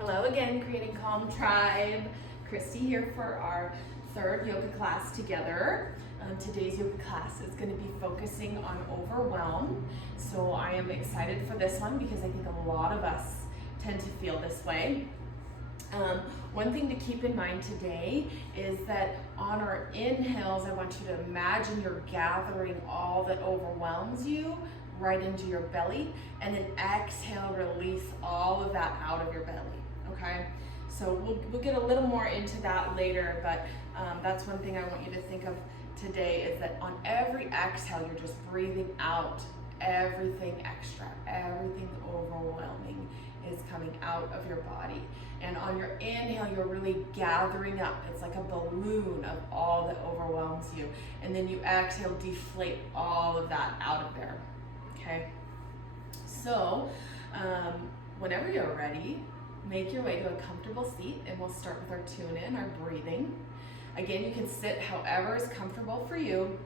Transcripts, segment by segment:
Hello again, Creating Calm Tribe. Christy here for our third yoga class together. Today's yoga class is going to be focusing on overwhelm. So I am excited for this one because I think a lot of us tend to feel this way. One thing to keep in mind today is that on our inhales, I want you to imagine you're gathering all that overwhelms you right into your belly, and then exhale, release all of that out of your belly, okay? So we'll get a little more into that later, but that's one thing I want you to think of today is that on every exhale, you're just breathing out everything extra, everything overwhelming is coming out of your body. And on your inhale, you're really gathering up. It's like a balloon of all that overwhelms you. And then you exhale, deflate all of that out of there, okay? So, whenever you're ready, make your way to a comfortable seat, and we'll start with our tune in, our breathing. Again, you can sit however is comfortable for you.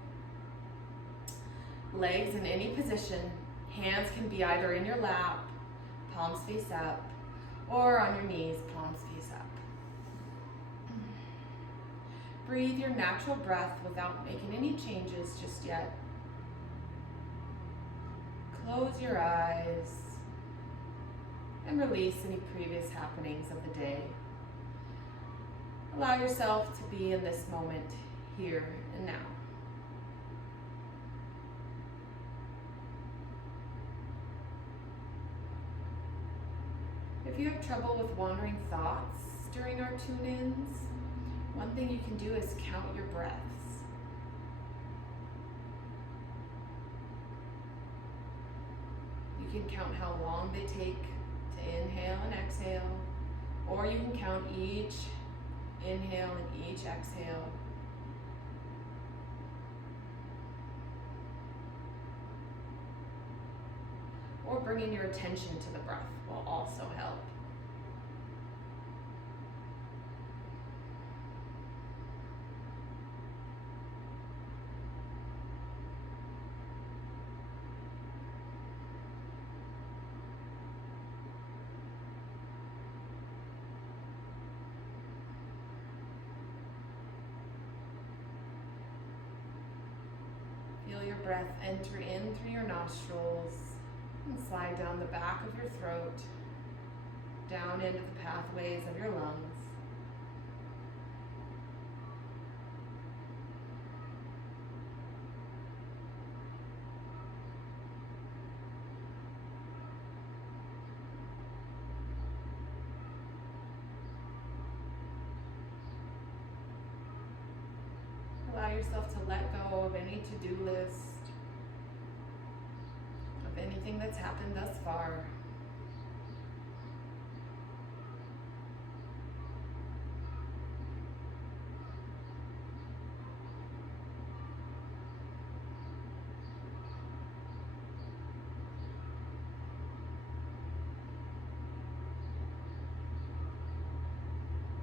Legs in any position. Hands can be either in your lap, palms face up, or on your knees, palms face up. Breathe your natural breath without making any changes just yet. Close your eyes and release any previous happenings of the day. Allow yourself to be in this moment, here and now. If you have trouble with wandering thoughts during our tune-ins, one thing you can do is count your breaths. You can count how long they take to inhale and exhale, or you can count each inhale and each exhale. Or bringing your attention to the breath will also help. Feel your breath enter in through your nostrils and slide down the back of your throat, down into the pathways of your lungs. Allow yourself to let go of any to-do list, of anything that's happened thus far.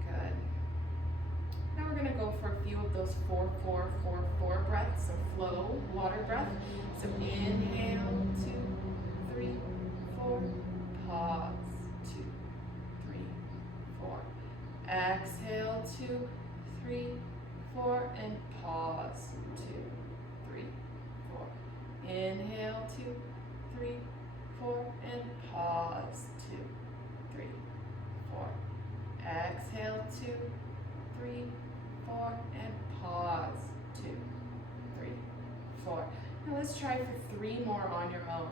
Good. Now we're going to go for a few of those 4-4-4-4 breaths, so flow, water breath. So inhale, 2, 3, 4, pause, 2, 3, 4. Exhale, 2, 3, 4, and pause, 2, 3, 4. Inhale, 2, 3, 4, and pause, 2, 3, 4. Exhale, 2, 3, 4, and pause, 2, 3, 4. Now let's try for 3 more on your own.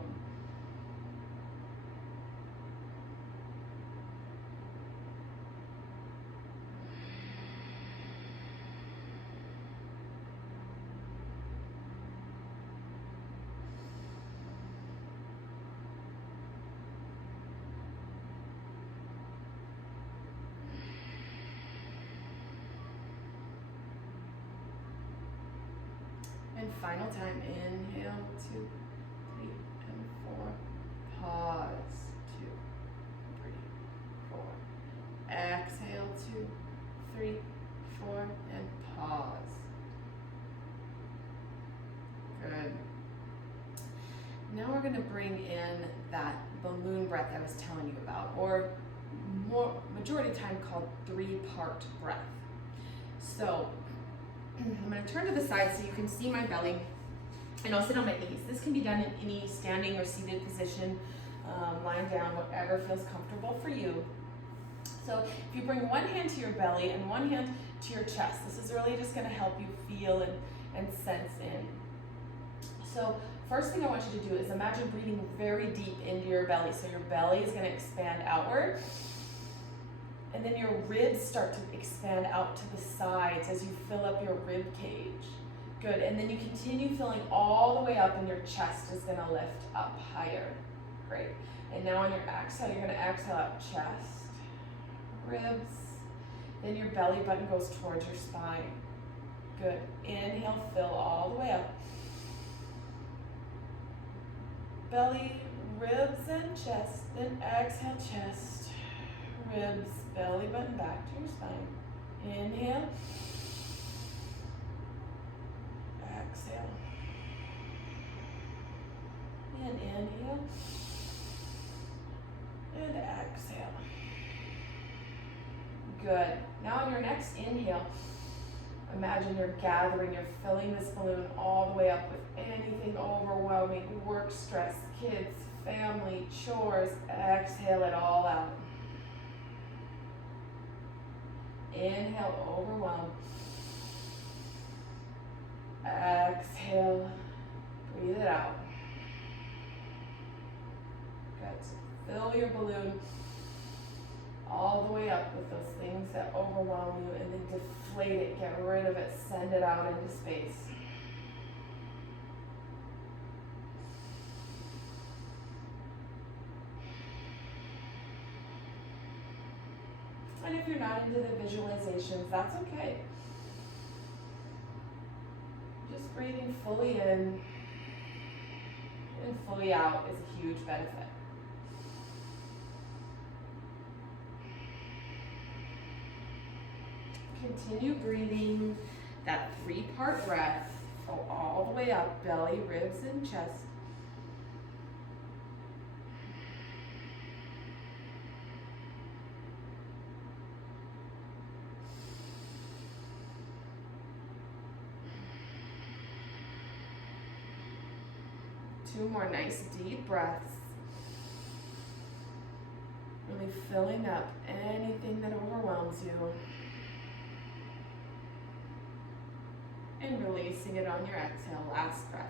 And final time, inhale, 2, 3, and 4. Pause, 2, 3, 4. Exhale, 2, 3, 4, and pause. Good. Now we're going to bring in that balloon breath I was telling you about, or majority of the time called 3-part breath. So I'm going to turn to the side so you can see my belly, and I'll sit on my knees. This can be done in any standing or seated position, lying down, whatever feels comfortable for you. So if you bring one hand to your belly and one hand to your chest, this is really just going to help you feel and sense in. So first thing I want you to do is imagine breathing very deep into your belly. So your belly is going to expand outward, and then your ribs start to expand out to the sides as you fill up your rib cage. Good, and then you continue filling all the way up, and your chest is going to lift up higher. Great. And now on your exhale, you're going to exhale out chest, ribs, then your belly button goes towards your spine. Good. Inhale, fill all the way up. Belly, ribs, and chest. Then exhale, chest, ribs, belly button back to your spine. Inhale. Exhale. And inhale. And exhale. Good. Now on your next inhale, imagine you're gathering, you're filling this balloon all the way up with anything overwhelming, work stress, kids, family, chores. Exhale it all out. Inhale, overwhelm. Exhale, breathe it out. Good. So fill your balloon all the way up with those things that overwhelm you, and then deflate it, get rid of it, send it out into space. And if you're not into the visualizations, that's okay. Just breathing fully in and fully out is a huge benefit. Continue breathing that 3-part breath. Go all the way up, belly, ribs, and chest. Two more nice deep breaths. Really filling up anything that overwhelms you. And releasing it on your exhale, last breath.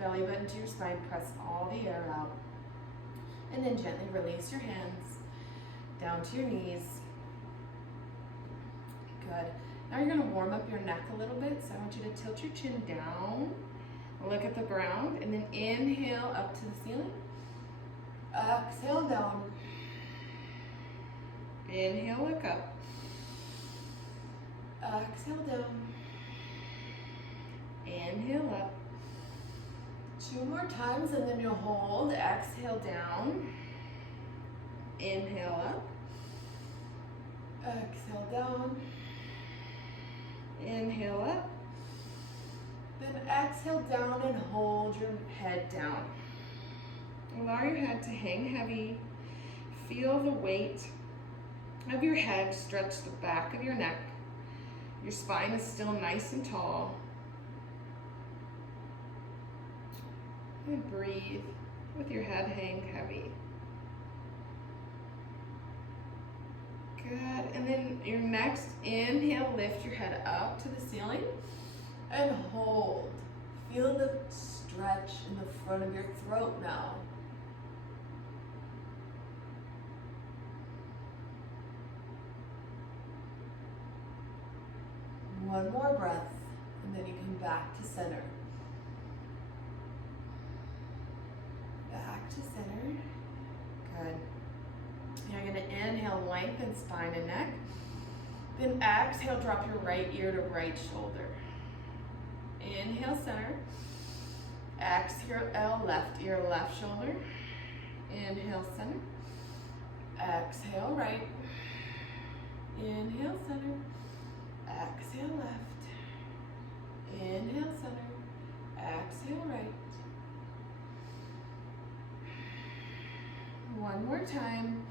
Belly button to your spine, press all the air out. And then gently release your hands down to your knees. Good. Now you're going to warm up your neck a little bit, so I want you to tilt your chin down, look at the ground, and then inhale up to the ceiling. Exhale down. Inhale, look up. Exhale down. Inhale up. 2 more times, and then you'll hold. Exhale down. Inhale up. Exhale down. Inhale up. Then exhale down and hold your head down. Allow your head to hang heavy. Feel the weight of your head stretch the back of your neck. Your spine is still nice and tall. And breathe with your head hang heavy. Good. And then your next inhale, lift your head up to the ceiling and hold. Feel the stretch in the front of your throat now. One more breath, and then you come back to center. Back to center. Good. You're going to inhale, lengthen spine and neck. Then exhale, drop your right ear to right shoulder. Inhale, center. Exhale, left ear, left shoulder. Inhale, center. Exhale, right. Inhale, center. Exhale, left. Inhale, center. One more time.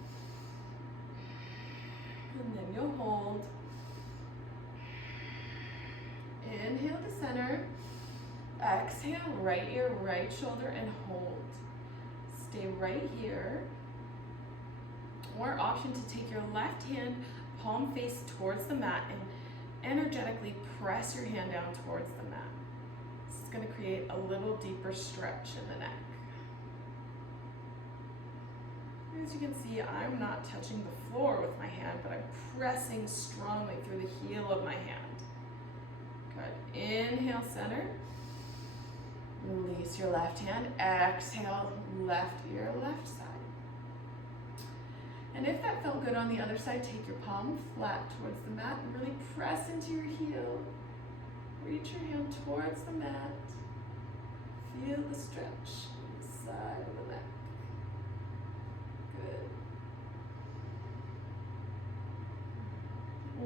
And then you'll hold. Inhale to center. Exhale, right ear, right shoulder, and hold. Stay right here. Or option to take your left hand, palm face towards the mat, and energetically press your hand down towards the mat. This is going to create a little deeper stretch in the neck. As you can see, I'm not touching the floor with my hand, but I'm pressing strongly through the heel of my hand. Good. Inhale, center. Release your left hand. Exhale, left ear, left side. And if that felt good on the other side, take your palm flat towards the mat and really press into your heel. Reach your hand towards the mat. Feel the stretch on the side of the neck. Good.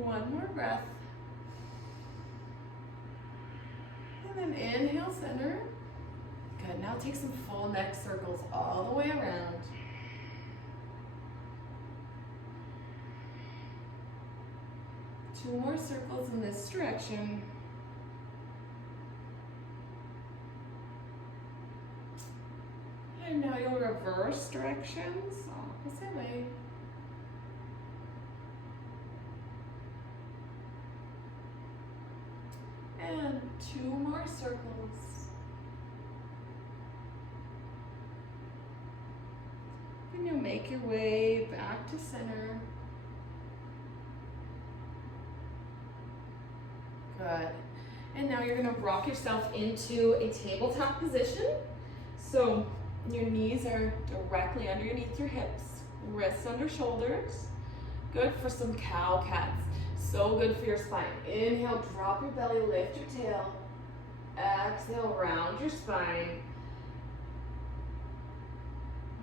One more breath. And then inhale, center. Good. Now take some full neck circles all the way around. Two more circles in this direction. And now you'll reverse directions, opposite way. And two more circles. And you'll make your way back to center. Good. And now you're going to rock yourself into a tabletop position. So your knees are directly underneath your hips, wrists under shoulders. Good for some cow cats. So good for your spine. Inhale, drop your belly, lift your tail. Exhale, round your spine.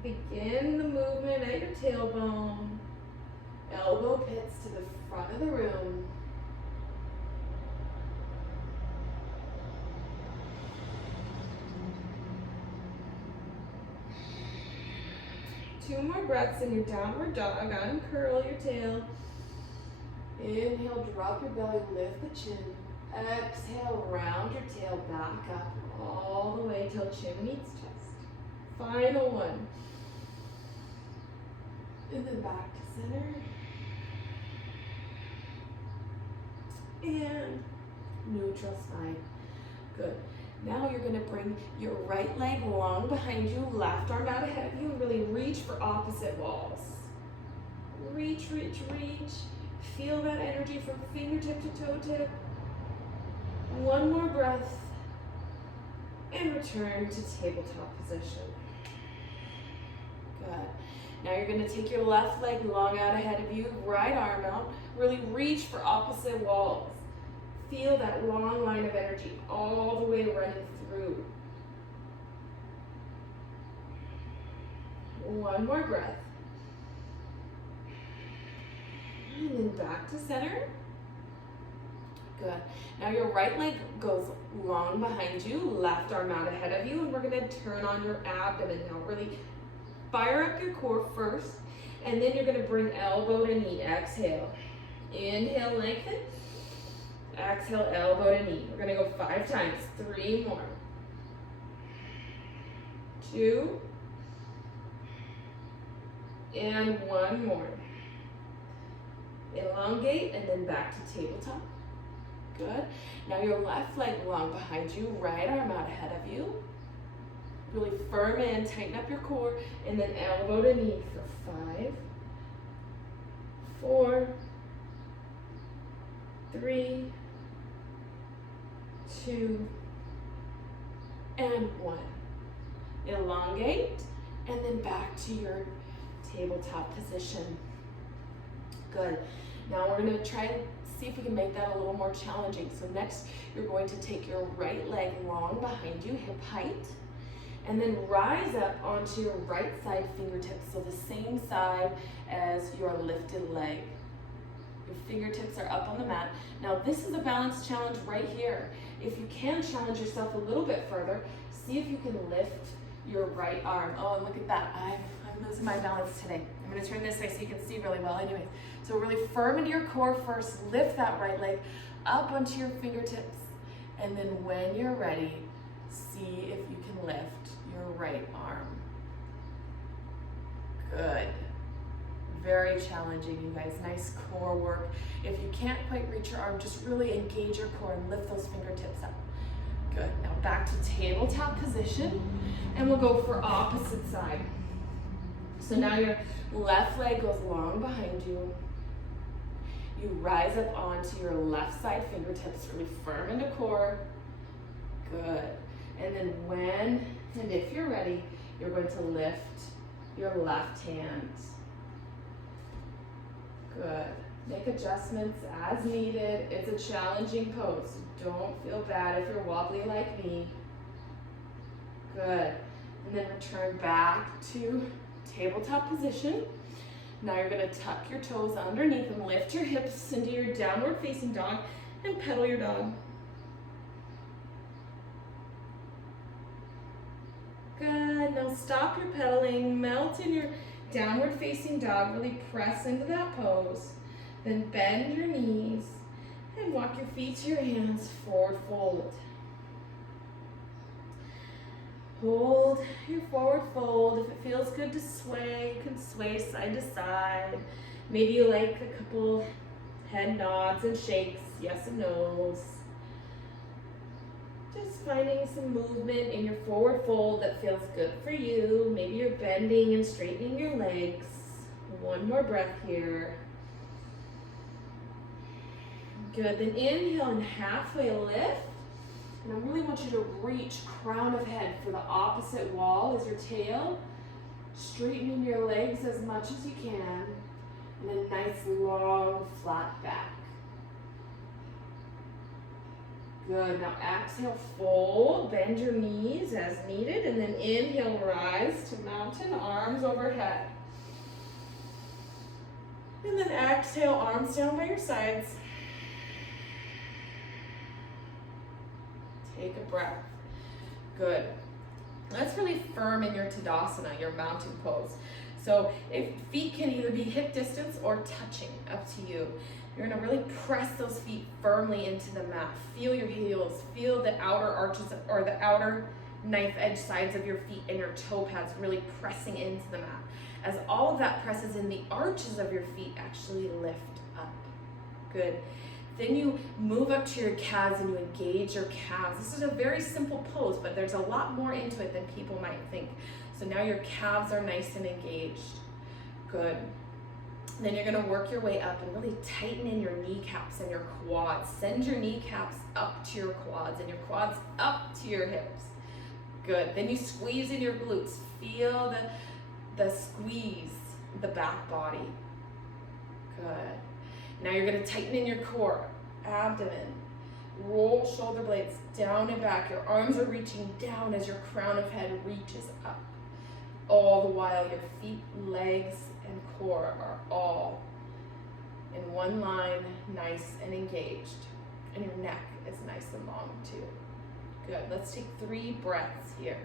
Begin the movement at your tailbone. Elbow pits to the front of the room. Two more breaths in your downward dog. Uncurl your tail. Inhale, drop your belly, lift the chin. Exhale, round your tail back up all the way till chin meets chest. Final one. And then back to center. And neutral spine. Good. Now you're going to bring your right leg long behind you, left arm out ahead of you, and really reach for opposite walls. Reach, reach, reach. Feel that energy from fingertip to toe tip. One more breath. And return to tabletop position. Good. Now you're going to take your left leg long out ahead of you, right arm out. Really reach for opposite walls. Feel that long line of energy all the way running through. One more breath. And then back to center. Good. Now your right leg goes long behind you, left arm out ahead of you, and we're going to turn on your abdomen now. Really fire up your core first, and then you're going to bring elbow to knee. Exhale. Inhale, lengthen. Exhale, elbow to knee. We're going to go 5 times. 3 more. 2. And 1 more. Elongate and then back to tabletop. Good. Now your left leg long behind you, right arm out ahead of you. Really firm in, tighten up your core, and then elbow to knee for 5, 4, 3, 2, and 1. Elongate, and then back to your tabletop position. Good. Now we're going to try and see if we can make that a little more challenging. So next, you're going to take your right leg long behind you, hip height, and then rise up onto your right side fingertips, so the same side as your lifted leg. Your fingertips are up on the mat. Now this is a balance challenge right here. If you can challenge yourself a little bit further, see if you can lift your right arm. Oh, and look at that. I'm I'm losing my balance today. I'm gonna turn this way so you can see really well anyways. So really firm into your core first, lift that right leg up onto your fingertips. And then when you're ready, see if you can lift your right arm. Good. Very challenging, you guys. Nice core work. If you can't quite reach your arm, just really engage your core and lift those fingertips up. Good. Now back to tabletop position, and we'll go for opposite side. So now your left leg goes long behind you. You rise up onto your left side fingertips, really firm into core. Good. And then when and if you're ready, you're going to lift your left hand. Good. Make adjustments as needed. It's a challenging pose. Don't feel bad if you're wobbly like me. Good. And then return back to tabletop position. Now you're going to tuck your toes underneath and lift your hips into your downward facing dog and pedal your dog. Good. Now stop your pedaling, melt in your downward facing dog, really press into that pose. Then bend your knees and walk your feet to your hands, forward fold. Hold your forward fold. If it feels good to sway, you can sway side to side. Maybe you like a couple head nods and shakes, yes and no's. Just finding some movement in your forward fold that feels good for you. Maybe you're bending and straightening your legs. One more breath here. Good, then inhale and halfway lift. And I really want you to reach crown of head for the opposite wall as your tail. Straightening your legs as much as you can. And a nice long flat back. Good, now exhale, fold, bend your knees as needed, and then inhale, rise to mountain, arms overhead. And then exhale, arms down by your sides. Take a breath. Good. That's really firm in your Tadasana, your mountain pose. So if feet can either be hip distance or touching, up to you. You're gonna really press those feet firmly into the mat. Feel your heels, feel the outer arches or the outer knife edge sides of your feet and your toe pads really pressing into the mat. As all of that presses in, the arches of your feet actually lift up. Good. Then you move up to your calves and you engage your calves. This is a very simple pose, but there's a lot more into it than people might think. So now your calves are nice and engaged. Good. Then you're gonna work your way up and really tighten in your kneecaps and your quads. Send your kneecaps up to your quads and your quads up to your hips. Good. Then you squeeze in your glutes. Feel the squeeze, the back body. Good. Now you're gonna tighten in your core, abdomen. Roll shoulder blades down and back. Your arms are reaching down as your crown of head reaches up. All the while your feet, legs, and core are all in one line, nice and engaged. And your neck is nice and long too. Good, let's take 3 breaths here.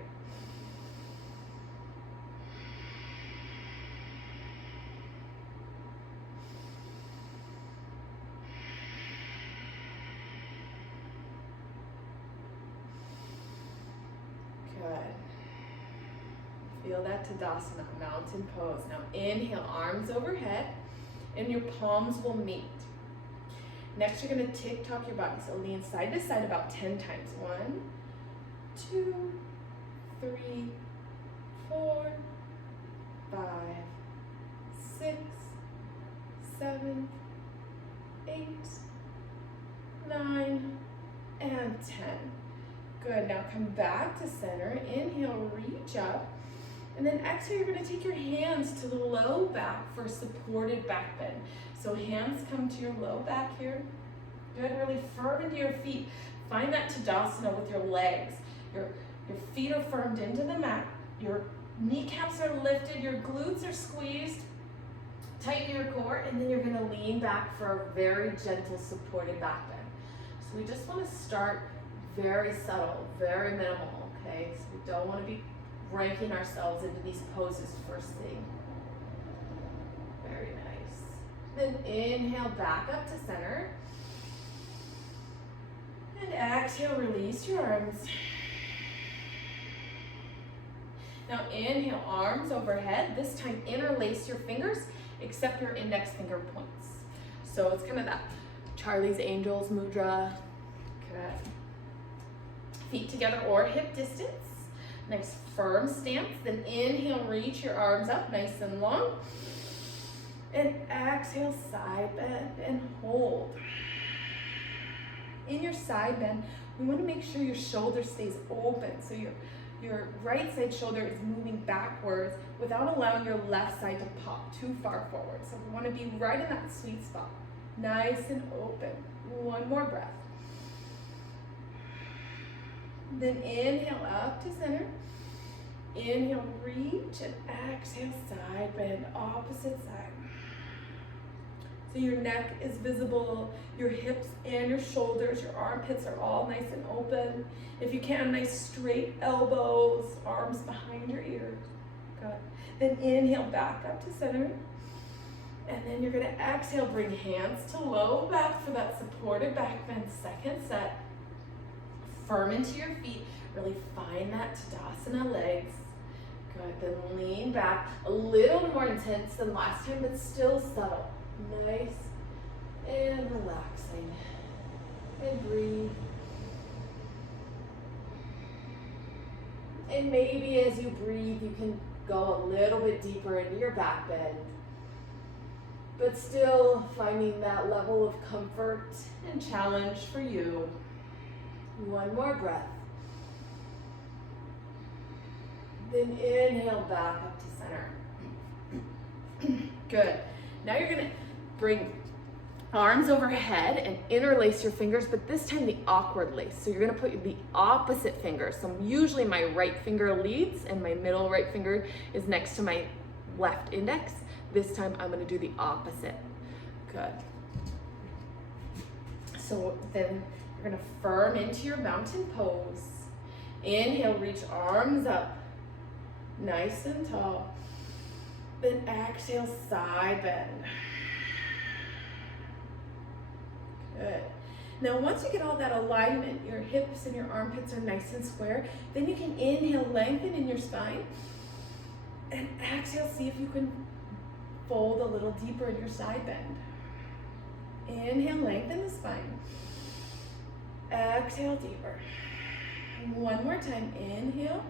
Good. Feel that Tadasana, mountain pose. Now inhale, arms overhead, and your palms will meet. Next, you're gonna tick-tock your body. So lean side to side about 10 times. 1, 2, 3, 4, 5, 6, 7, 8, 9, and 10. Good, now come back to center. Inhale, reach up. And then exhale, you're gonna take your hands to the low back for supported back bend. So hands come to your low back here. Good, really firm into your feet. Find that Tadasana with your legs. Your feet are firmed into the mat. Your kneecaps are lifted, your glutes are squeezed. Tighten your core, and then you're gonna lean back for a very gentle supported back bend. So we just wanna start very subtle, very minimal, okay? So we don't wanna be cranking ourselves into these poses first thing. Very nice. Then inhale back up to center. And exhale, release your arms. Now inhale, arms overhead. This time interlace your fingers except your index finger points. So it's kind of that Charlie's Angels mudra. Good. Feet together or hip distance. Nice firm stance. Then inhale, reach your arms up nice and long. And exhale, side bend and hold. In your side bend, we want to make sure your shoulder stays open. So your right side shoulder is moving backwards without allowing your left side to pop too far forward. So we want to be right in that sweet spot. Nice and open. One more breath. Then inhale up to center. Inhale, reach, and exhale, side bend, opposite side. So your neck is visible, your hips and your shoulders, your armpits are all nice and open. If you can, nice straight elbows, arms behind your ears. Good. Then inhale back up to center. And then you're gonna exhale, bring hands to low back for that supported back bend, second set. Firm into your feet, really find that Tadasana legs. Good, then lean back, a little more intense than last time, but still subtle. Nice, and relaxing, and breathe. And maybe as you breathe, you can go a little bit deeper into your back bend, but still finding that level of comfort and challenge for you. One more breath. Then inhale back up to center. Good. Now you're gonna bring arms overhead and interlace your fingers, but this time the awkward lace. So you're gonna put the opposite finger. So usually my right finger leads and my middle right finger is next to my left index. This time I'm gonna do the opposite. Good. So then you're gonna firm into your mountain pose. Inhale, reach arms up, nice and tall. Then exhale, side bend. Good. Now once you get all that alignment, your hips and your armpits are nice and square, then you can inhale, lengthen in your spine. And exhale, see if you can fold a little deeper in your side bend. Inhale, lengthen the spine. Exhale, deeper. One more time, inhale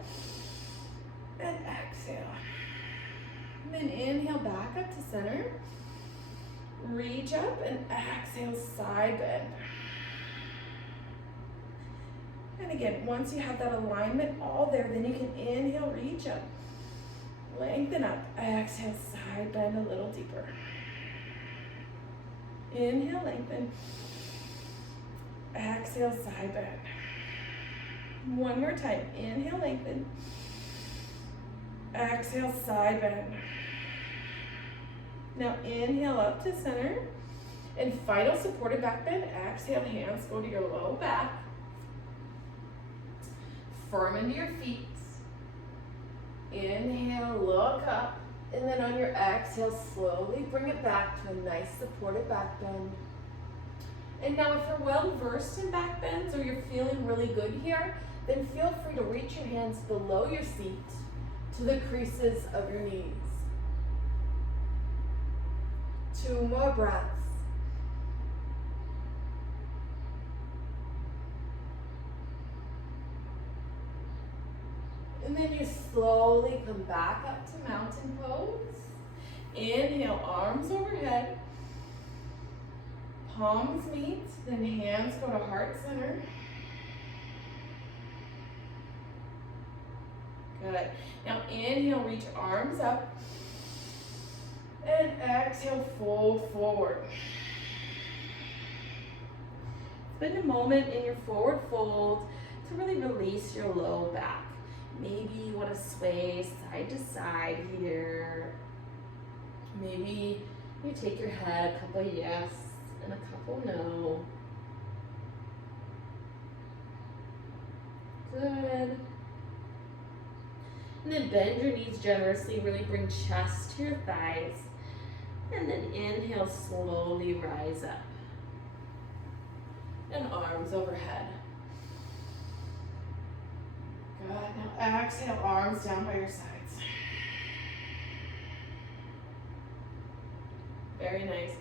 and exhale. And then inhale back up to center. Reach up and exhale, side bend. And again, once you have that alignment all there, then you can inhale, reach up. Lengthen up, exhale, side bend a little deeper. Inhale, lengthen. Exhale, side bend. One more time, inhale, lengthen. Exhale, side bend. Now inhale up to center. And final supported back bend. Exhale, hands go to your low back. Firm into your feet. Inhale, look up. And then on your exhale, slowly bring it back to a nice supported back bend. And now if you're well versed in back bends or you're feeling really good here, then feel free to reach your hands below your seat to the creases of your knees. 2 more breaths. And then you slowly come back up to mountain pose. Inhale, arms overhead. Palms meet, then hands go to heart center. Good. Now inhale, reach arms up. And exhale, fold forward. Spend a moment in your forward fold to really release your low back. Maybe you want to sway side to side here. Maybe you take your head a couple yes and a couple no. Good. And then bend your knees generously, really bring chest to your thighs. And then inhale, slowly rise up. And arms overhead. Good, now exhale, arms down by your sides. Very nice.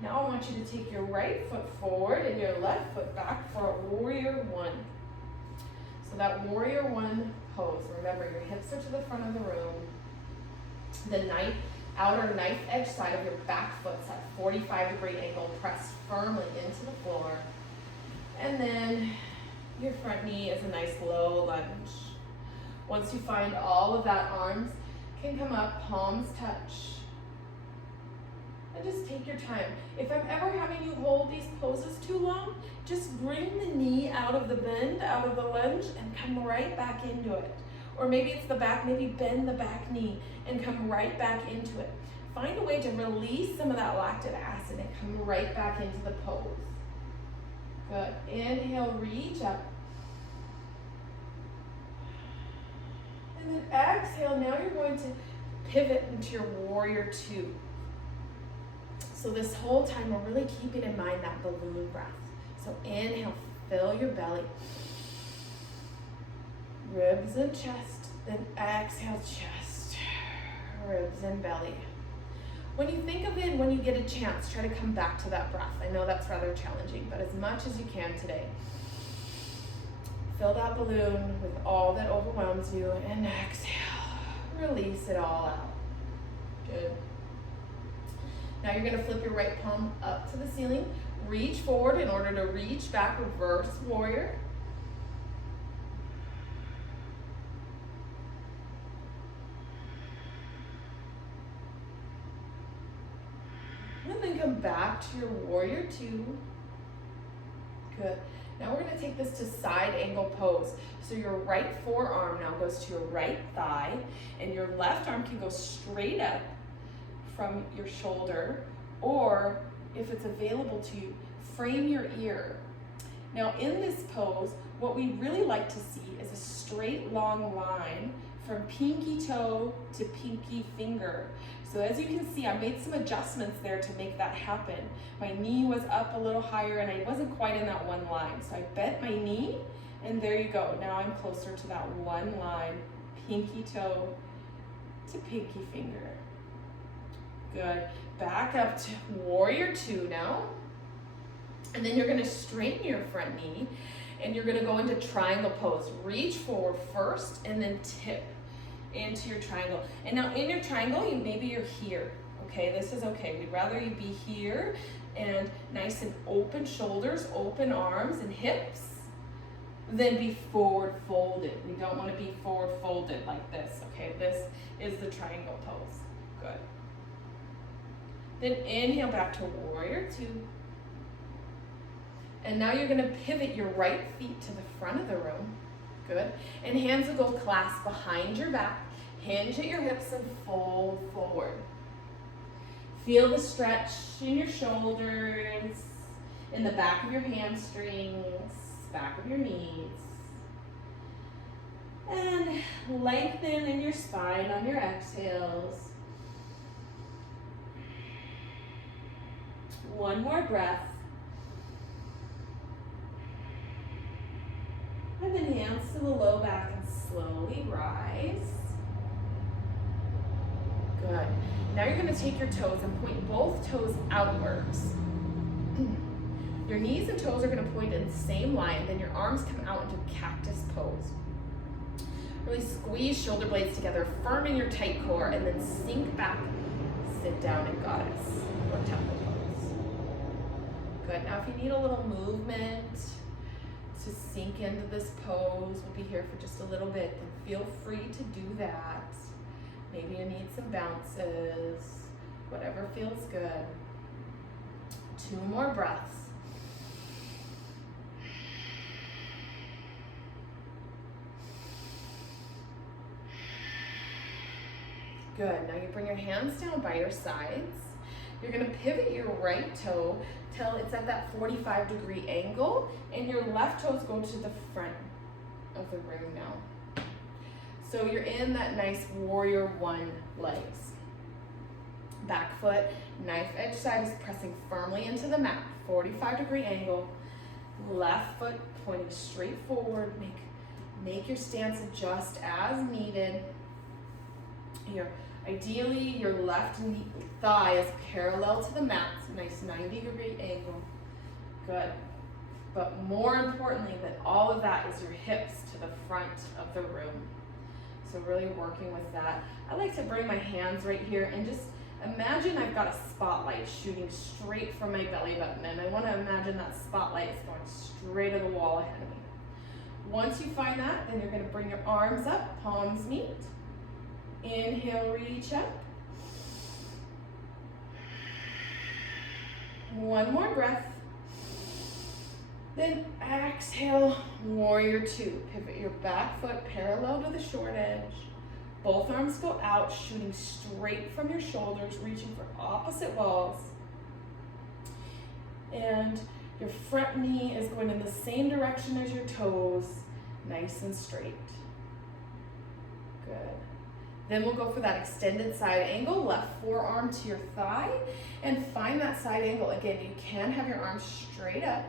Now I want you to take your right foot forward and your left foot back for a warrior one. So that warrior one pose, remember your hips are to the front of the room. The outer knife edge side of your back foot's at 45-degree angle, pressed firmly into the floor. And then your front knee is a nice low lunge. Once you find all of that, arms can come up, palms touch. And just take your time. If I'm ever having you hold these poses too long, just bring the knee out of the bend, out of the lunge, and come right back into it. Or maybe it's the back, maybe bend the back knee and come right back into it. Find a way to release some of that lactic acid and come right back into the pose. Good. Inhale, reach up. And then exhale, now you're going to pivot into your warrior two. So this whole time, we're really keeping in mind that balloon breath. So inhale, fill your belly. Ribs and chest, then exhale, chest, ribs and belly. When you think of it, when you get a chance, try to come back to that breath. I know that's rather challenging, but as much as you can today. Fill that balloon with all that overwhelms you, and exhale, release it all out. Good. Now you're gonna flip your right palm up to the ceiling, reach forward in order to reach back, reverse warrior. And then come back to your warrior two. Good. Now we're gonna take this to side angle pose. So your right forearm now goes to your right thigh, and your left arm can go straight up from your shoulder, or if it's available to you, frame your ear. Now in this pose, what we really like to see is a straight long line from pinky toe to pinky finger. So as you can see, I made some adjustments there to make that happen. My knee was up a little higher and I wasn't quite in that one line. So I bent my knee and there you go. Now I'm closer to that one line, pinky toe to pinky finger. Good. Back up to warrior two now. And then you're gonna straighten your front knee and you're gonna go into triangle pose. Reach forward first and then tip into your triangle. And now in your triangle, maybe you're here. Okay, this is okay. We'd rather you be here and nice and open shoulders, open arms and hips, than be forward folded. We don't want to be forward folded like this. Okay, this is the triangle pose. Good. Then inhale back to warrior two. And now you're gonna pivot your right feet to the front of the room. Good. And hands will go clasped behind your back. Hinge at your hips and fold forward. Feel the stretch in your shoulders, in the back of your hamstrings, back of your knees. And lengthen in your spine on your exhales. One more breath. And then hands to the low back and slowly rise. Good. Now you're going to take your toes and point both toes outwards. Your knees and toes are going to point in the same line, then your arms come out into cactus pose. Really squeeze shoulder blades together, firm in your tight core, and then sink back, sit down in goddess or temple pose. Good. Now if you need a little movement to sink into this pose, we'll be here for just a little bit, then feel free to do that. Maybe you need some bounces, whatever feels good. 2 more breaths. Good. Now you bring your hands down by your sides. You're going to pivot your right toe till it's at that 45-degree angle, and your left toes go to the front of the room now. So you're in that nice warrior one legs. Back foot, knife edge side is pressing firmly into the mat, 45-degree angle. Left foot pointing straight forward. Make your stance adjust as needed. Ideally, your left knee, thigh is parallel to the mat, nice 90-degree angle. Good. But more importantly than all of that is your hips to the front of the room. So really working with that. I like to bring my hands right here and just imagine I've got a spotlight shooting straight from my belly button, and I want to imagine that spotlight is going straight to the wall ahead of me. Once you find that, then you're going to bring your arms up, palms meet. Inhale, reach up. One more breath. Then exhale, warrior two. Pivot your back foot parallel to the short edge. Both arms go out, shooting straight from your shoulders, reaching for opposite walls. And your front knee is going in the same direction as your toes, nice and straight. Good. Then we'll go for that extended side angle, left forearm to your thigh, and find that side angle. Again, you can have your arms straight up,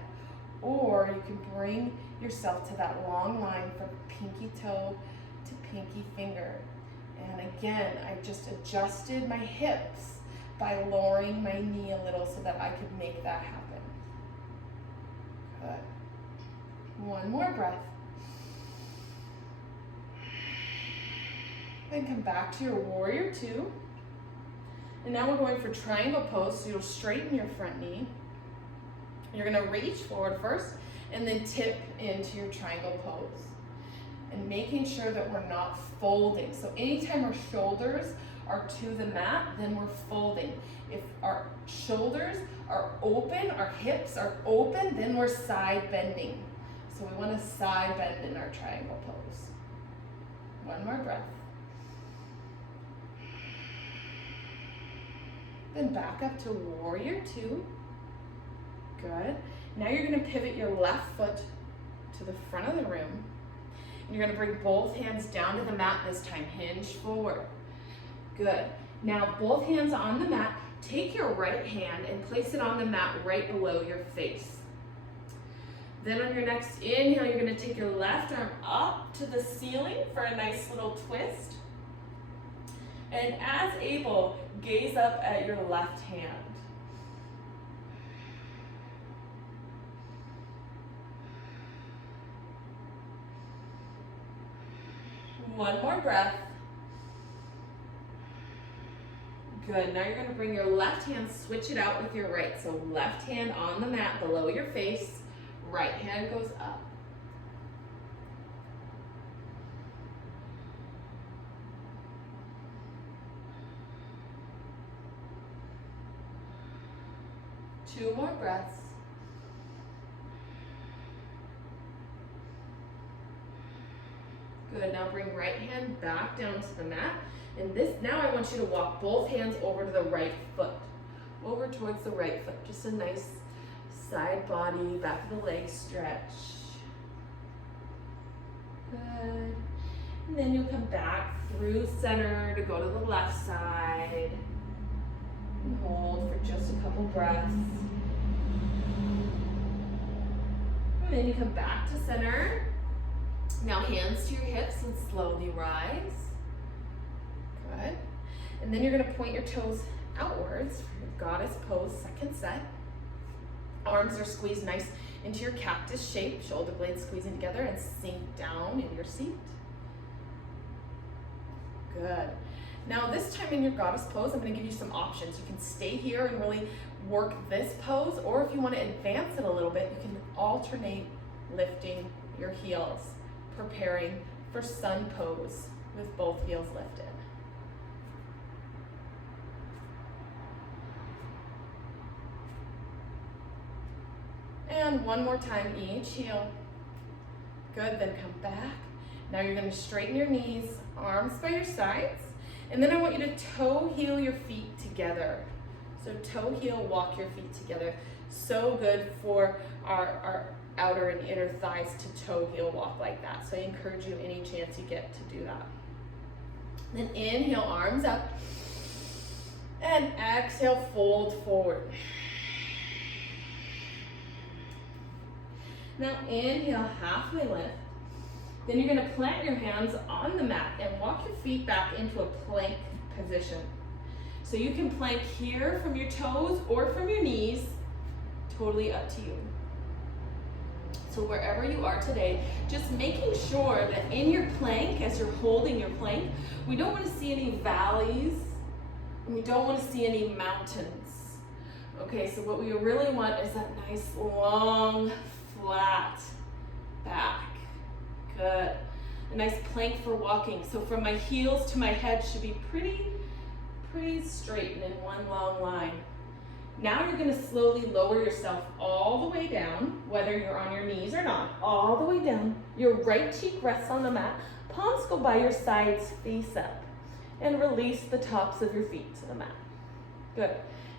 or you can bring yourself to that long line from pinky toe to pinky finger. And again, I just adjusted my hips by lowering my knee a little so that I could make that happen. Good. One more breath. Then come back to your warrior two. And now we're going for triangle pose, so you'll straighten your front knee. You're gonna reach forward first, and then tip into your triangle pose. And making sure that we're not folding. So anytime our shoulders are to the mat, then we're folding. If our shoulders are open, our hips are open, then we're side bending. So we want to side bend in our triangle pose. One more breath. Then back up to warrior two. Good. Now you're going to pivot your left foot to the front of the room. And you're going to bring both hands down to the mat this time. Hinge forward. Good. Now both hands on the mat. Take your right hand and place it on the mat right below your face. Then on your next inhale, you're going to take your left arm up to the ceiling for a nice little twist. And as able, gaze up at your left hand. One more breath. Good. Now you're going to bring your left hand, switch it out with your right. So left hand on the mat below your face, right hand goes up. Two more breaths. Good, now bring right hand back down to the mat. And now I want you to walk both hands over to the right foot. Over towards the right foot. Just a nice side body, back of the leg stretch. Good. And then you'll come back through center to go to the left side. And hold for just a couple breaths. And then you come back to center. Now hands to your hips and slowly rise. Good. And then you're going to point your toes outwards for your goddess pose, second set. Arms are squeezed nice into your cactus shape, shoulder blades squeezing together, and sink down in your seat. Good. Now this time in your goddess pose, I'm going to give you some options. You can stay here and really work this pose, or if you want to advance it a little bit, you can alternate lifting your heels, preparing for sun pose with both heels lifted. And one more time, each heel. Good, then come back. Now you're going to straighten your knees, arms by your sides, and then I want you to toe heel your feet together. So toe heel, walk your feet together. So good for our outer and inner thighs to toe heel walk like that. So I encourage you any chance you get to do that. Then inhale, arms up. And exhale, fold forward. Now inhale, halfway lift. Then you're gonna plant your hands on the mat and walk your feet back into a plank position. So you can plank here from your toes or from your knees, totally up to you. So wherever you are today, just making sure that in your plank, as you're holding your plank, we don't want to see any valleys, and we don't want to see any mountains. Okay, so what we really want is that nice, long, flat back. Good. A nice plank for walking. So from my heels to my head should be pretty straight and in one long line. Now you're gonna slowly lower yourself all the way down, whether you're on your knees or not, all the way down. Your right cheek rests on the mat. Palms go by your sides, face up. And release the tops of your feet to the mat. Good.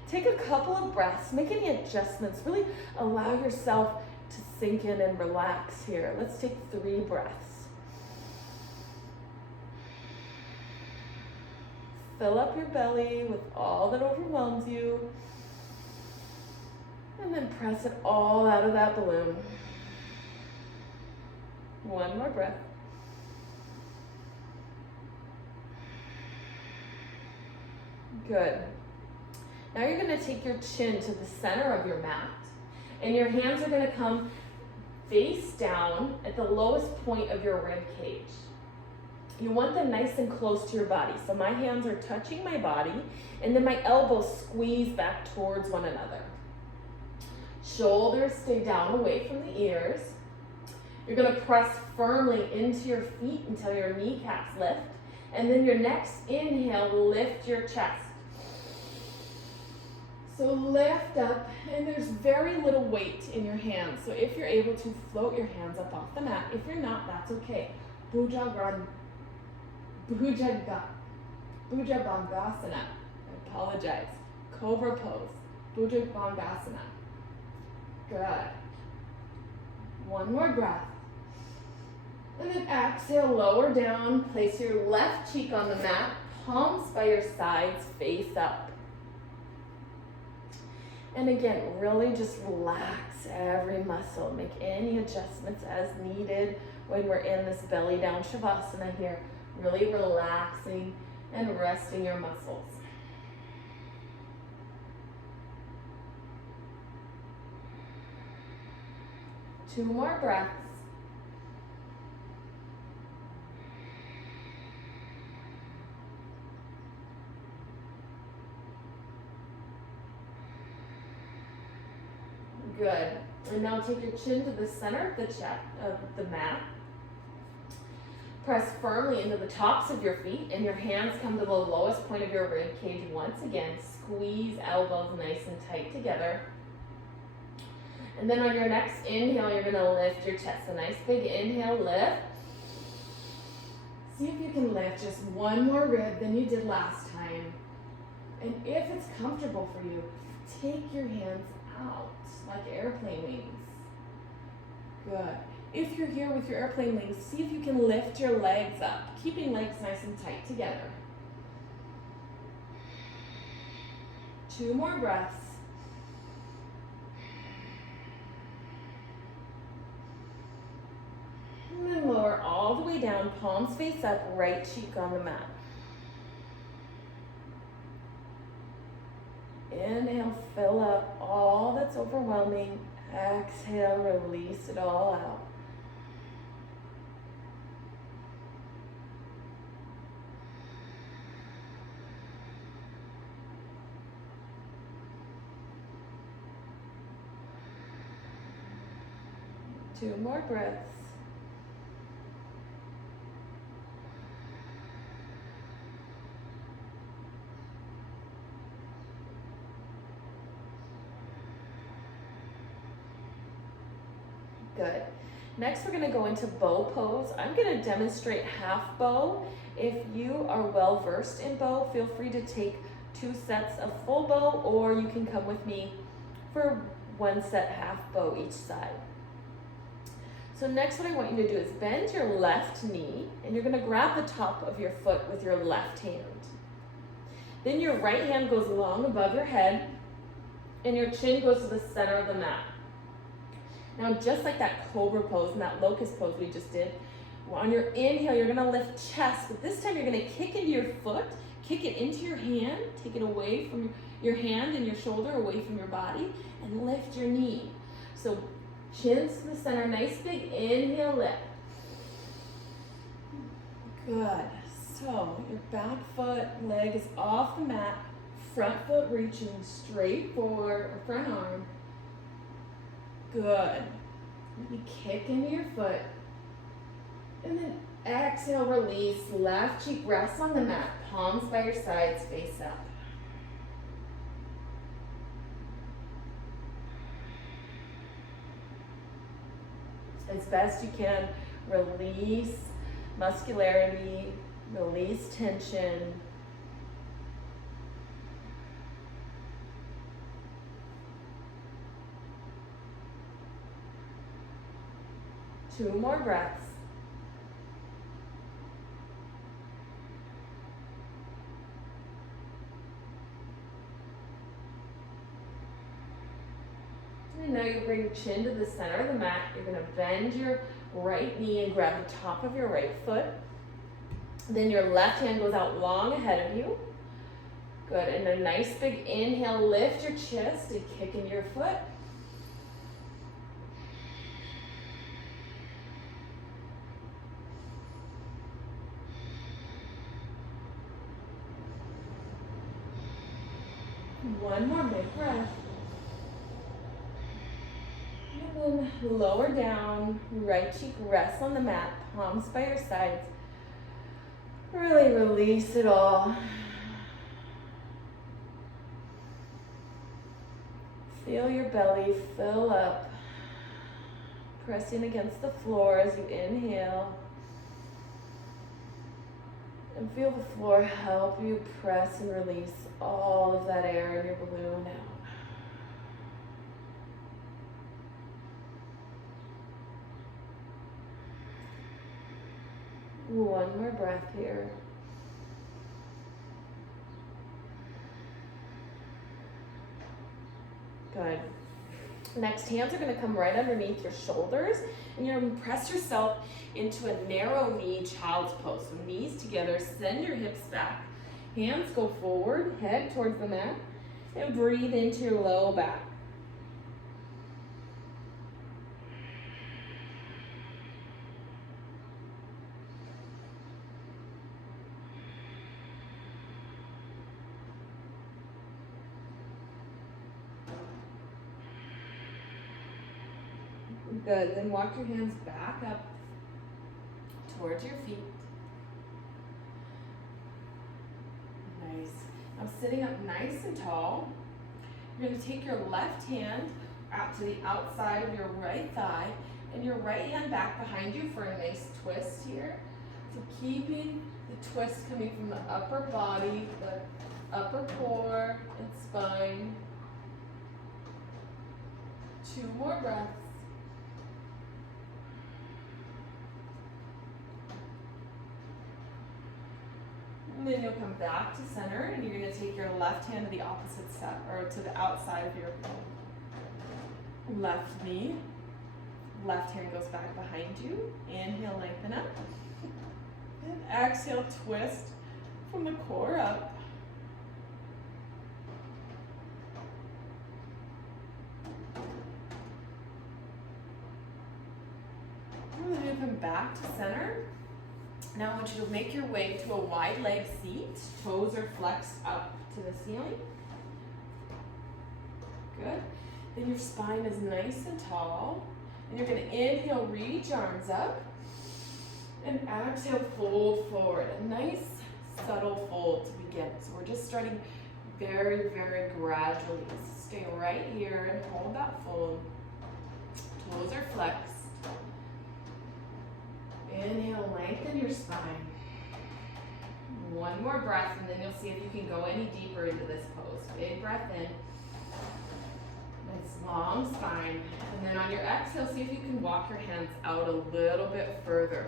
Take a couple of breaths, make any adjustments. Really allow yourself to sink in and relax here. Let's take 3 breaths. Fill up your belly with all that overwhelms you. And then press it all out of that balloon. 1 more breath. Good. Now you're going to take your chin to the center of your mat, and your hands are going to come face down at the lowest point of your rib cage. You want them nice and close to your body. So my hands are touching my body, and then my elbows squeeze back towards one another. Shoulders stay down away from the ears. You're going to press firmly into your feet until your kneecaps lift. And then your next inhale, lift your chest. So lift up, and there's very little weight in your hands. So if you're able to float your hands up off the mat, if you're not, that's okay. Bhujangasana. I apologize. Cobra pose. Bhujangasana. Good. 1 more breath. And then exhale, lower down. Place your left cheek on the mat. Palms by your sides, face up. And again, really just relax every muscle. Make any adjustments as needed when we're in this belly down Shavasana here. Really relaxing and resting your muscles. Two more breaths. Good. And now take your chin to the center of the chest of the mat. Press firmly into the tops of your feet, and your hands come to the lowest point of your rib cage once again. Squeeze elbows nice and tight together. And then on your next inhale, you're going to lift your chest. A nice big inhale, lift. See if you can lift just 1 more rib than you did last time. And if it's comfortable for you, take your hands out like airplane wings. Good. If you're here with your airplane wings, see if you can lift your legs up, keeping legs nice and tight together. 2 more breaths. And then lower all the way down, palms face up, right cheek on the mat. Inhale, fill up all that's overwhelming. Exhale, release it all out. Two more breaths. Good. Next, we're going to go into bow pose. I'm going to demonstrate half bow. If you are well versed in bow, feel free to take 2 sets of full bow, or you can come with me for 1 set half bow each side. So next what I want you to do is bend your left knee, and you're gonna grab the top of your foot with your left hand. Then your right hand goes long above your head, and your chin goes to the center of the mat. Now just like that cobra pose and that locust pose we just did, on your inhale you're gonna lift chest, but this time you're gonna kick into your foot, kick it into your hand, take it away from your hand and your shoulder, away from your body, and lift your knee. So chins to the center, nice big inhale, lift. Good. So your back foot, leg is off the mat, front foot reaching straight forward, or front arm. Good. You kick into your foot. And then exhale, release. Left cheek rests on the mat, palms by your sides, face up. As best you can, release muscularity, release tension. Two more breaths. And now you bring chin to the center of the mat. You're going to bend your right knee and grab the top of your right foot. Then your left hand goes out long ahead of you. Good. And a nice big inhale, lift your chest and kick into your foot. One more big breath. And then lower down, right cheek rests on the mat, palms by your sides. Really release it all. Feel your belly fill up, pressing against the floor as you inhale. And feel the floor help you press and release all of that air in your balloon out. One more breath here. Good. Next, hands are going to come right underneath your shoulders, and you're going to press yourself into a narrow knee child's pose. So knees together, send your hips back. Hands go forward, head towards the mat, and breathe into your low back. Good, then walk your hands back up towards your feet. Nice. Now sitting up nice and tall, you're going to take your left hand out to the outside of your right thigh and your right hand back behind you for a nice twist here. So keeping the twist coming from the upper body, the upper core and spine. Two more breaths. And then you'll come back to center, and you're going to take your left hand to the opposite side, or to the outside of your left knee. Left hand goes back behind you. Inhale, lengthen up. And exhale, twist from the core up. And then you come back to center. Now I want you to make your way to a wide leg seat. Toes are flexed up to the ceiling. Good. Then your spine is nice and tall. And you're going to inhale, reach arms up. And exhale, fold forward. A nice, subtle fold to begin. So we're just starting very, very gradually. So stay right here and hold that fold. Toes are flexed. Inhale, lengthen your spine. One more breath, and then you'll see if you can go any deeper into this pose. Big breath in. And Nice long spine. And then on your exhale, see if you can walk your hands out a little bit further.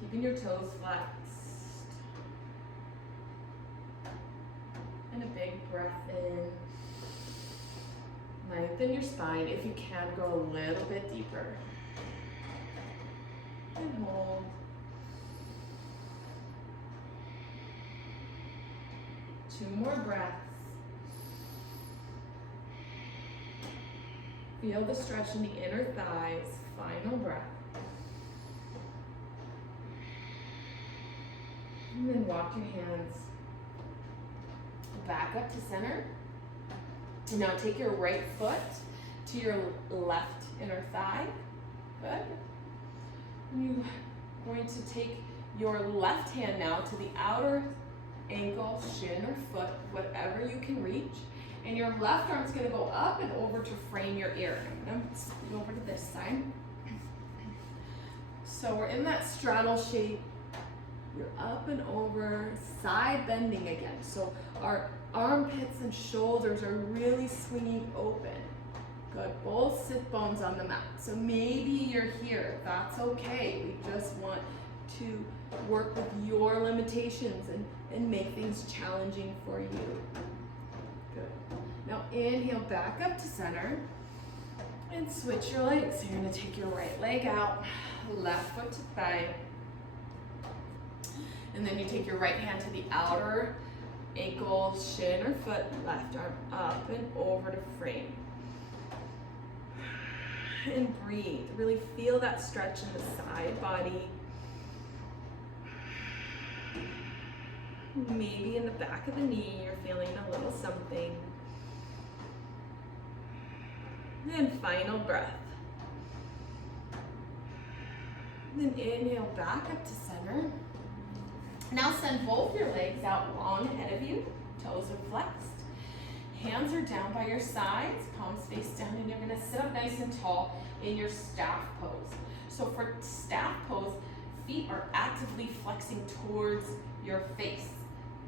Keeping your toes flexed. And a big breath in. Lengthen your spine. If you can, go a little bit deeper. And hold. Two more breaths. Feel the stretch in the inner thighs. Final breath. And then walk your hands back up to center. And now take your right foot to your left inner thigh. Good. And you're going to take your left hand now to the outer ankle, shin, or foot, whatever you can reach. And your left arm's going to go up and over to frame your ear. I'm going to scoot over to this side. So we're in that straddle shape. You're up and over, side bending again. So our armpits and shoulders are really swinging open. Good, both sit bones on the mat. So maybe you're here, that's okay. We just want to work with your limitations and make things challenging for you. Good. Now inhale back up to center and switch your legs. So you're gonna take your right leg out, left foot to thigh. And then you take your right hand to the outer ankle, shin, or foot, left arm up and over to frame. And breathe. Really feel that stretch in the side body. Maybe in the back of the knee, you're feeling a little something. And final breath. Then inhale back up to center. Now send both your legs out long ahead of you. Toes are flexed. Hands are down by your sides, palms face down, and you're gonna sit up nice and tall in your staff pose. So for staff pose, feet are actively flexing towards your face.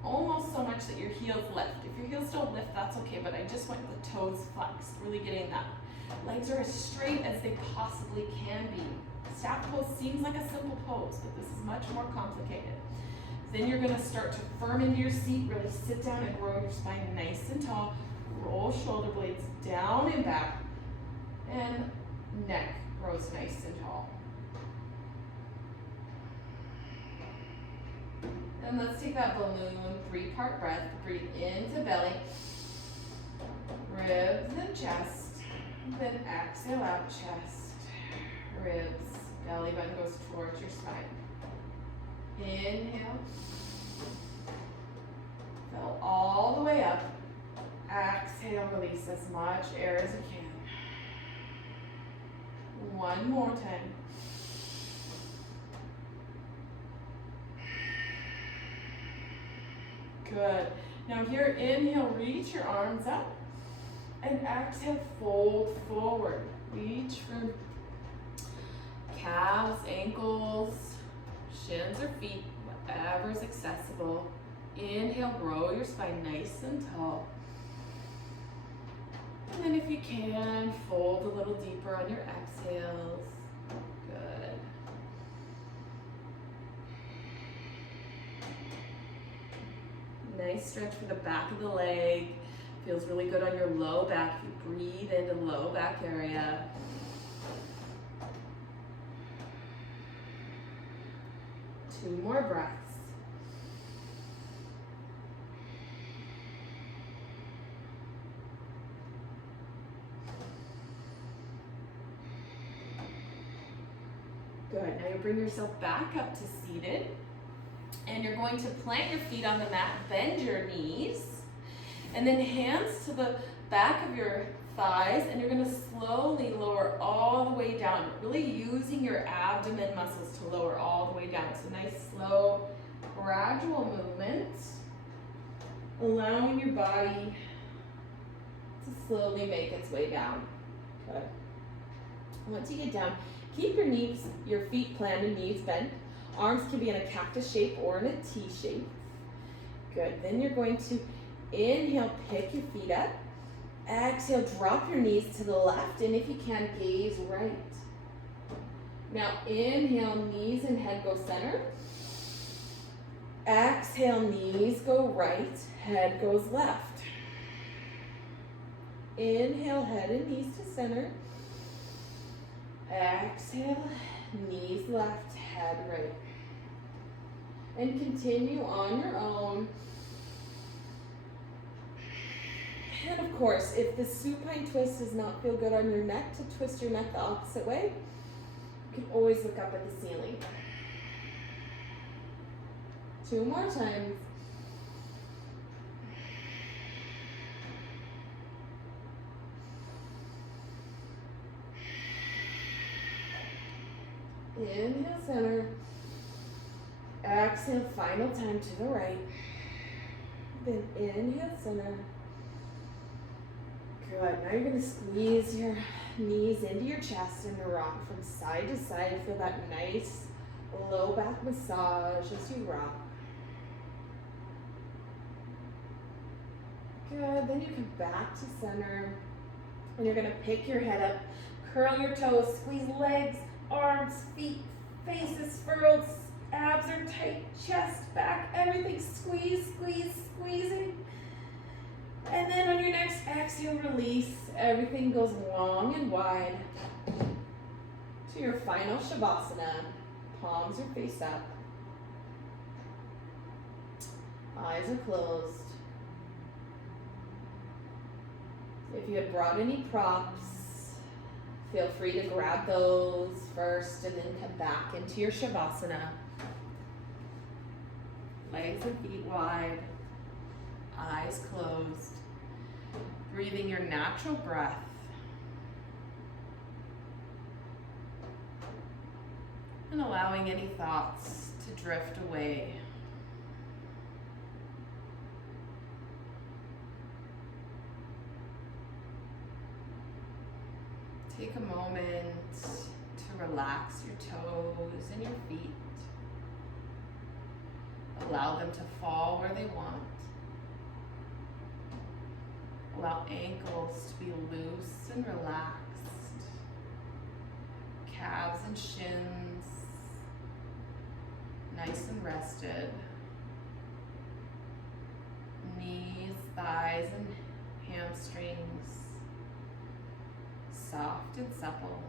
Almost so much that your heels lift. If your heels don't lift, that's okay, but I just want the toes flexed, really getting that. Legs are as straight as they possibly can be. Staff pose seems like a simple pose, but this is much more complicated. Then you're gonna start to firm into your seat, really sit down and grow your spine nice and tall. Roll shoulder blades down and back, and neck grows nice and tall. And let's take that balloon 3-part breath. Breathe into belly, ribs and chest. Then exhale out, chest, ribs, belly button goes towards your spine. Inhale, fill all the way up. Exhale, release as much air as you can. One more time. Good. Now here, inhale, reach your arms up. And exhale, fold forward. Reach for calves, ankles, shins or feet, whatever is accessible. Inhale, grow your spine nice and tall. And then if you can, fold a little deeper on your exhales. Good. Nice stretch for the back of the leg. Feels really good on your low back. If you breathe into low back area. Two more breaths. Good. Now you bring yourself back up to seated. And you're going to plant your feet on the mat, bend your knees. And then hands to the back of your thighs, and you're gonna slowly lower all the way down, really using your abdomen muscles to lower all the way down. So nice, slow, gradual movement, allowing your body to slowly make its way down. Good. Once you get down, keep your feet planted, knees bent. Arms can be in a cactus shape or in a T shape. Good. Then you're going to Inhale, pick your feet up. Exhale, drop your knees to the left, and if you can, gaze right. Now inhale, knees and head go center. Exhale, knees go right, head goes left. Inhale, head and knees to center. Exhale, knees left, head right. And continue on your own. And of course, if the supine twist does not feel good on your neck, to twist your neck the opposite way, you can always look up at the ceiling. 2 more times. Inhale, center. Exhale, final time to the right. Then inhale, center. Good. Now you're going to squeeze your knees into your chest and rock from side to side. Feel that nice low back massage as you rock. Good. Then you come back to center. And you're going to pick your head up, curl your toes, squeeze legs, arms, feet, faces furrowed, abs are tight, chest, back, everything squeeze, squeeze, squeezing. And then on your next exhale, release. Everything goes long and wide to your final Shavasana. Palms are face up. Eyes are closed. If you had brought any props, feel free to grab those first and then come back into your Shavasana. Legs and feet wide. Eyes closed. Breathing your natural breath. And allowing any thoughts to drift away. Take a moment to relax your toes and your feet. Allow them to fall where they want. Allow ankles to be loose and relaxed. Calves and shins nice and rested. Knees, thighs, and hamstrings soft and supple.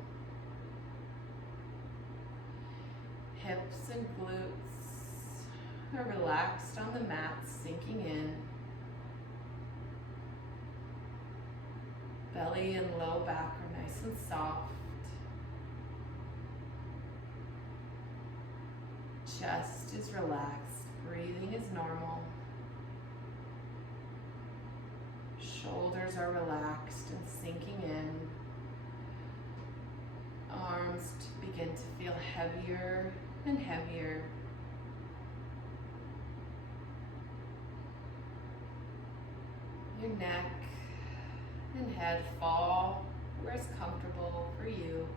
Hips and glutes are relaxed on the mat, sinking in. Belly and low back are nice and soft. Chest is relaxed. Breathing is normal. Shoulders are relaxed and sinking in. Arms begin to feel heavier and heavier. Your neck and head fall where it's comfortable for you.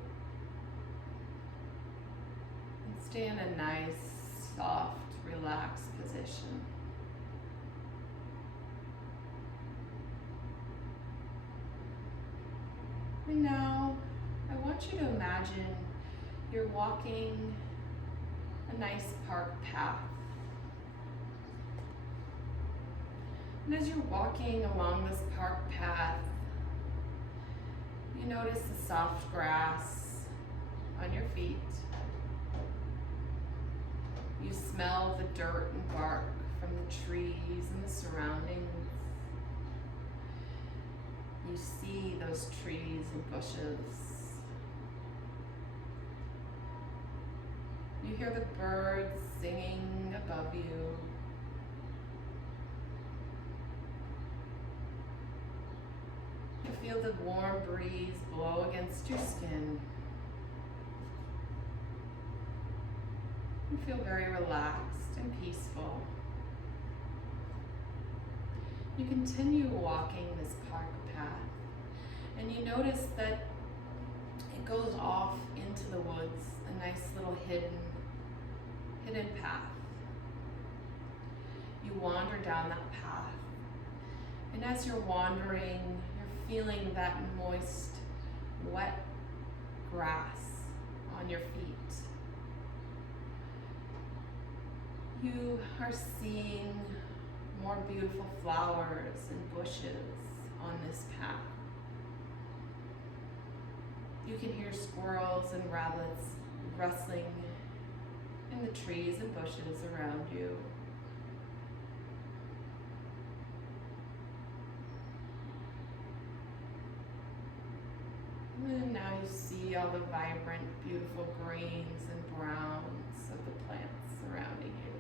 And stay in a nice, soft, relaxed position. And now, I want you to imagine you're walking a nice park path. And as you're walking along this park path, you notice the soft grass on your feet. You smell the dirt and bark from the trees and the surroundings. You see those trees and bushes. You hear the birds singing above you. You feel the warm breeze blow against your skin. You feel very relaxed and peaceful. You continue walking this park path, and you notice that it goes off into the woods, a nice little hidden path. You wander down that path, And as you're wandering, you're feeling that moist, wet grass on your feet. You are seeing more beautiful flowers and bushes on this path. You can hear squirrels and rabbits rustling in the trees and bushes around you. And now you see all the vibrant, beautiful greens and browns of the plants surrounding you.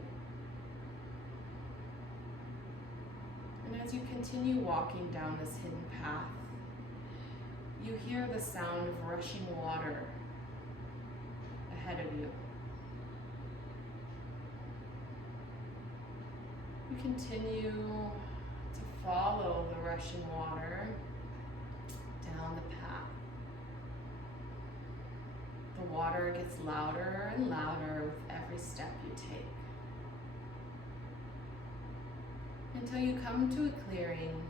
And as you continue walking down this hidden path, you hear the sound of rushing water ahead of you. You continue to follow the rushing water down the path. The water gets louder and louder with every step you take, until you come to a clearing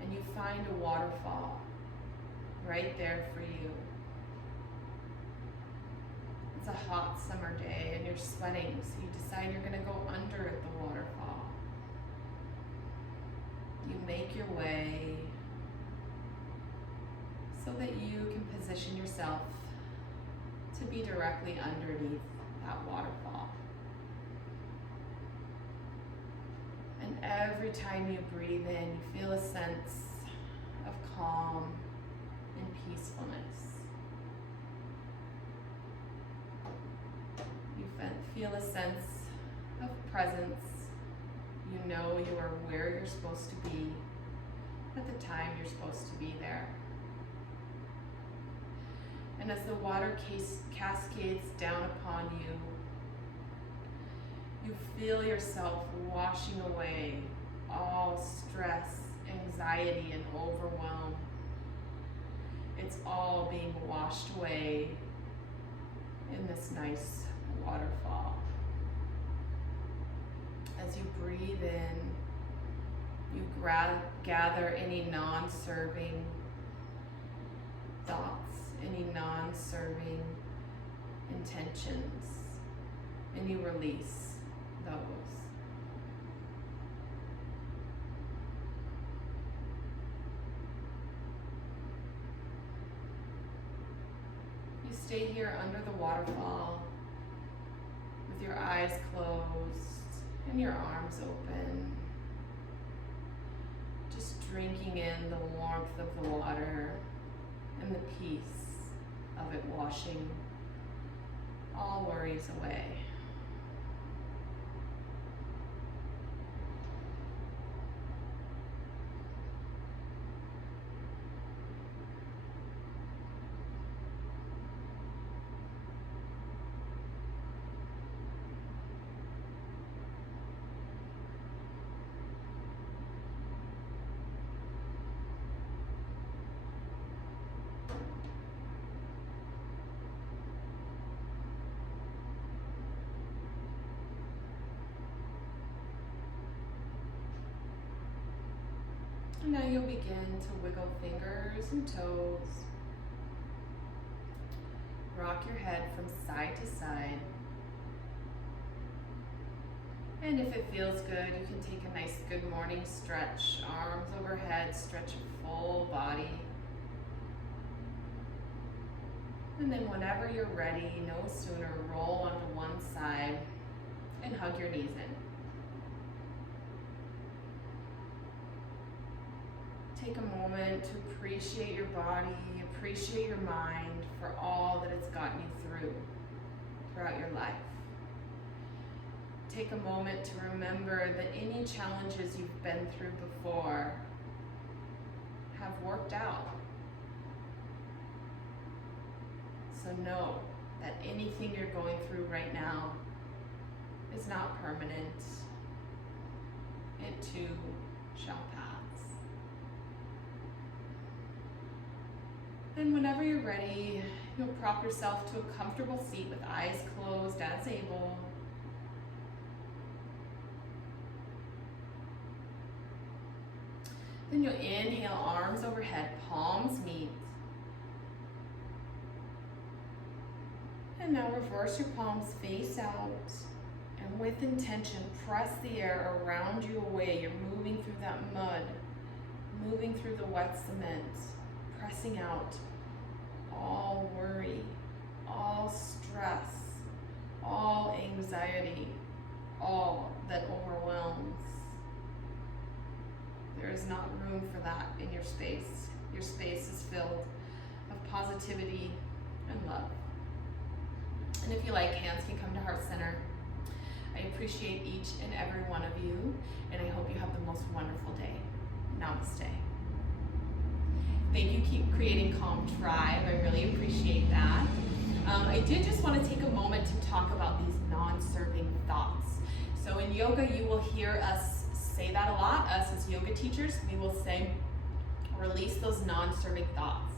and you find a waterfall right there for you. It's a hot summer day and you're sweating, so you decide you're going to go under at the waterfall. You make your way so that you can position yourself to be directly underneath that waterfall. And every time you breathe in, you feel a sense of calm and peacefulness. You feel a sense of presence. You know you are where you're supposed to be at the time you're supposed to be there. And as the water cascades down upon you, you feel yourself washing away all stress, anxiety, and overwhelm. It's all being washed away in this nice waterfall. As you breathe in, you gather any non-serving thoughts, any non-serving intentions, and you release those. You stay here under the waterfall with your eyes closed and your arms open, just drinking in the warmth of the water and the peace of it washing all worries away. And now you'll begin to wiggle fingers and toes. Rock your head from side to side. And if it feels good, you can take a nice good morning stretch. Arms overhead, stretch your full body. And then whenever you're ready, no sooner, roll onto one side and hug your knees in. Take a moment to appreciate your body, appreciate your mind for all that it's gotten you throughout your life. Take a moment to remember that any challenges you've been through before have worked out. So know that anything you're going through right now is not permanent. It too shall pass. Then whenever you're ready, you'll prop yourself to a comfortable seat with eyes closed as able. Then you'll inhale, arms overhead, palms meet. And now reverse your palms face out. And with intention, press the air around you away. You're moving through that mud, moving through the wet cement, pressing out all worry, all stress, all anxiety, all that overwhelms. There is not room for that in your space. Your space is filled of positivity and love. And if you like, hands can come to Heart Center. I appreciate each and every one of you, and I hope you have the most wonderful day. Namaste. Thank you, keep creating Calm Tribe. I really appreciate that. I did just want to take a moment to talk about these non-serving thoughts. So in yoga, you will hear us say that a lot. Us as yoga teachers, we will say, release those non-serving thoughts.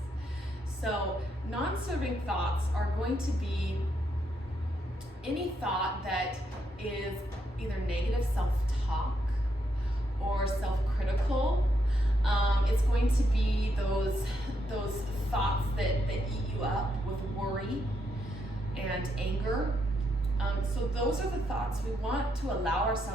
So non-serving thoughts are going to be any thought that is either negative self-talk or self-critical. It's going to be those thoughts that eat you up with worry and anger. So those are the thoughts we want to allow ourselves